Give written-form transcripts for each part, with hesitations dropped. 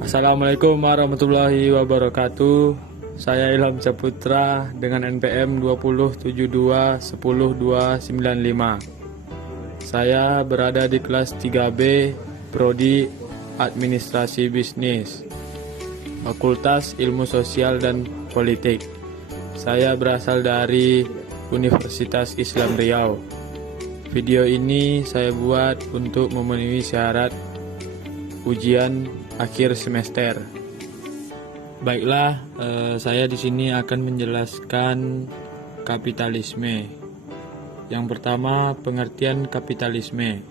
Assalamualaikum warahmatullahi wabarakatuh. Saya Ilham Saputra dengan NPM 207210295. Saya berada di kelas 3B Prodi Administrasi Bisnis, Fakultas Ilmu Sosial dan Politik. Saya berasal dari Universitas Islam Riau. Video ini saya buat untuk memenuhi syarat ujian akhir semester. Baiklah, saya di sini akan menjelaskan kapitalisme. Yang pertama, pengertian kapitalisme.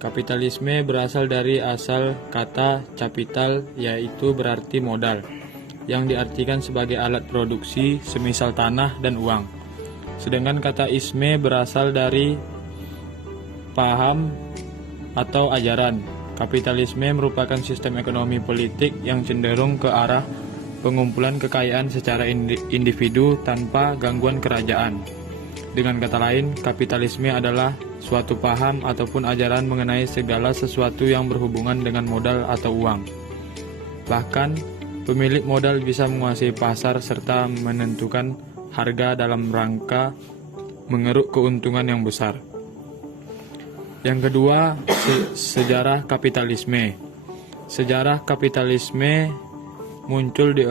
Kapitalisme berasal dari asal kata capital, yaitu berarti modal, yang diartikan sebagai alat produksi semisal tanah dan uang. Sedangkan kata isme berasal dari paham atau ajaran. Kapitalisme merupakan sistem ekonomi politik yang cenderung ke arah pengumpulan kekayaan secara individu tanpa gangguan kerajaan. Dengan kata lain, kapitalisme adalah suatu paham ataupun ajaran mengenai segala sesuatu yang berhubungan dengan modal atau uang. Bahkan, pemilik modal bisa menguasai pasar serta menentukan harga dalam rangka mengeruk keuntungan yang besar. Yang kedua, sejarah kapitalisme. Sejarah kapitalisme muncul di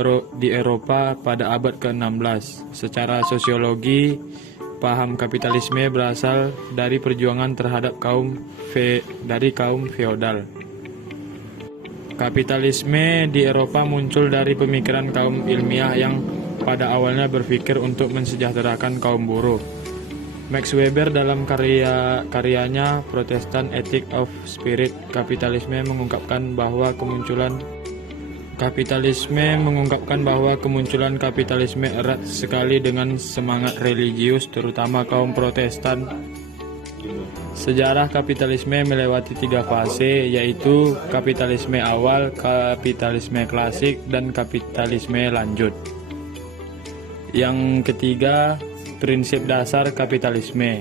Eropa pada abad ke-16. Secara sosiologi, paham kapitalisme berasal dari perjuangan terhadap kaum feodal. Kapitalisme di Eropa muncul dari pemikiran kaum ilmiah yang pada awalnya berpikir untuk mensejahterakan kaum buruh. Max Weber dalam karyanya Protestant Ethic of Spirit, kapitalisme mengungkapkan bahwa kemunculan kapitalisme erat sekali dengan semangat religius, terutama kaum Protestan. Sejarah kapitalisme melewati 3 fase, yaitu kapitalisme awal, kapitalisme klasik, dan kapitalisme lanjut. Yang ketiga, prinsip dasar kapitalisme.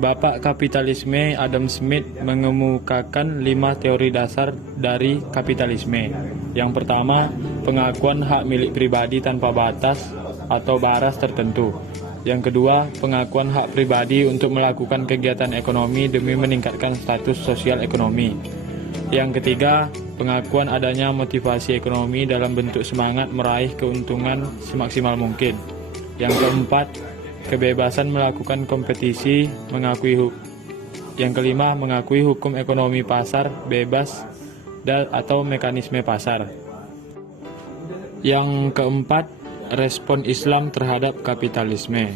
Bapak kapitalisme Adam Smith mengemukakan 5 teori dasar dari kapitalisme. Yang pertama, pengakuan hak milik pribadi tanpa batas atau baras tertentu. Yang kedua, pengakuan hak pribadi untuk melakukan kegiatan ekonomi demi meningkatkan status sosial ekonomi. Yang ketiga, pengakuan adanya motivasi ekonomi dalam bentuk semangat meraih keuntungan semaksimal mungkin. Yang keempat, kebebasan melakukan kompetisi, yang kelima, mengakui hukum ekonomi pasar bebas atau mekanisme pasar. Yang keempat, respon Islam terhadap kapitalisme.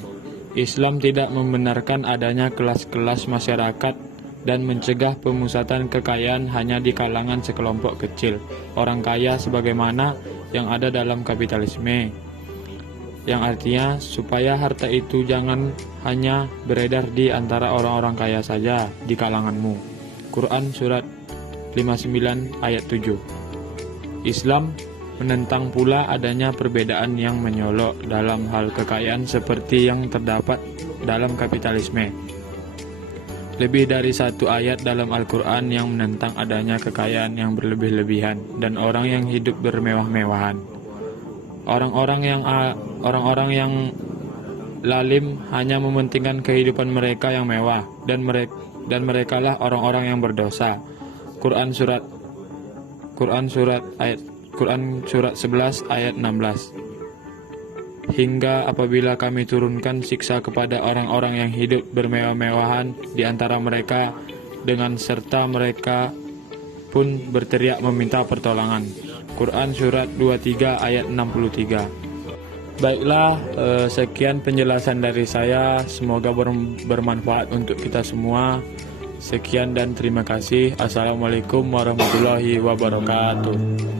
Islam tidak membenarkan adanya kelas-kelas masyarakat dan mencegah pemusatan kekayaan hanya di kalangan sekelompok kecil orang kaya sebagaimana yang ada dalam kapitalisme. Yang artinya supaya harta itu jangan hanya beredar di antara orang-orang kaya saja di kalanganmu. Quran Surat 59 ayat 7. Islam menentang pula adanya perbedaan yang menyolok dalam hal kekayaan seperti yang terdapat dalam kapitalisme. Lebih dari 1 ayat dalam Al-Quran yang menentang adanya kekayaan yang berlebih-lebihan dan orang yang hidup bermewah-mewahan. Orang-orang yang lalim hanya mementingkan kehidupan mereka yang mewah dan merekalah orang-orang yang berdosa. Quran surat 11 ayat 16. Hingga apabila kami turunkan siksa kepada orang-orang yang hidup bermewah-mewahan di antara mereka dengan serta mereka pun berteriak meminta pertolongan. Quran Surat 23 ayat 63. Baiklah, sekian penjelasan dari saya. Semoga bermanfaat untuk kita semua. Sekian dan terima kasih. Assalamualaikum warahmatullahi wabarakatuh.